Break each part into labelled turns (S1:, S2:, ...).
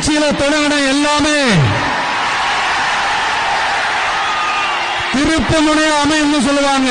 S1: திருச்சியில தொடங்கின எல்லாமே. திருப்பமுனைய அமைன்னு சொல்லுவாங்க.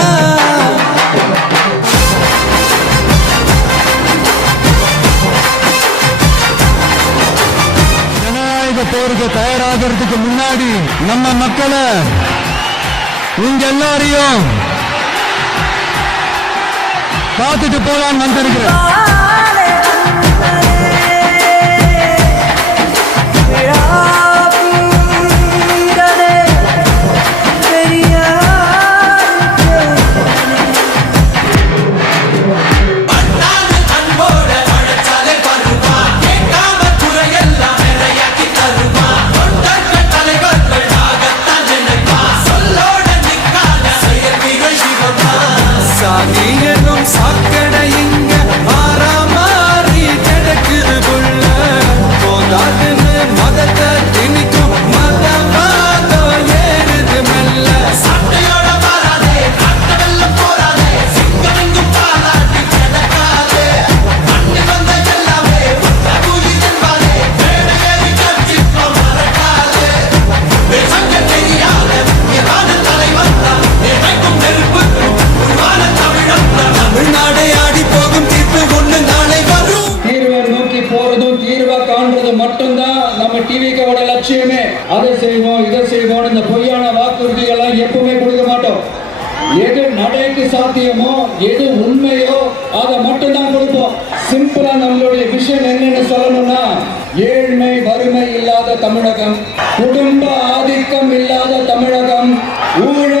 S1: ஜனநாயக போருக்கு தயாராகிறதுக்கு முன்னாடி நம்ம மக்களை உங்க எல்லாரையும் பார்த்துட்டு போலான்னு வந்திருக்கிறேன்.
S2: நம்ம லட்சியமே அதை செய்வோம் இதை செய்வோம். இந்த பொய்யான வாக்குறுதிகள்லாம் எப்பவுமே கொடுக்க மாட்டோம். எது நடைக்கு சாத்தியமோ எது உண்மையோ அதை மட்டும்தான் கொடுப்போம். சிம்பிளா நம்மளுடைய விஷயம் என்னன்னு சொல்லணும்னா ஏழ்மை வறுமை இல்லாத தமிழகம் குடும்ப ஆதிக்கம் இல்லாத தமிழகம் ஊழல்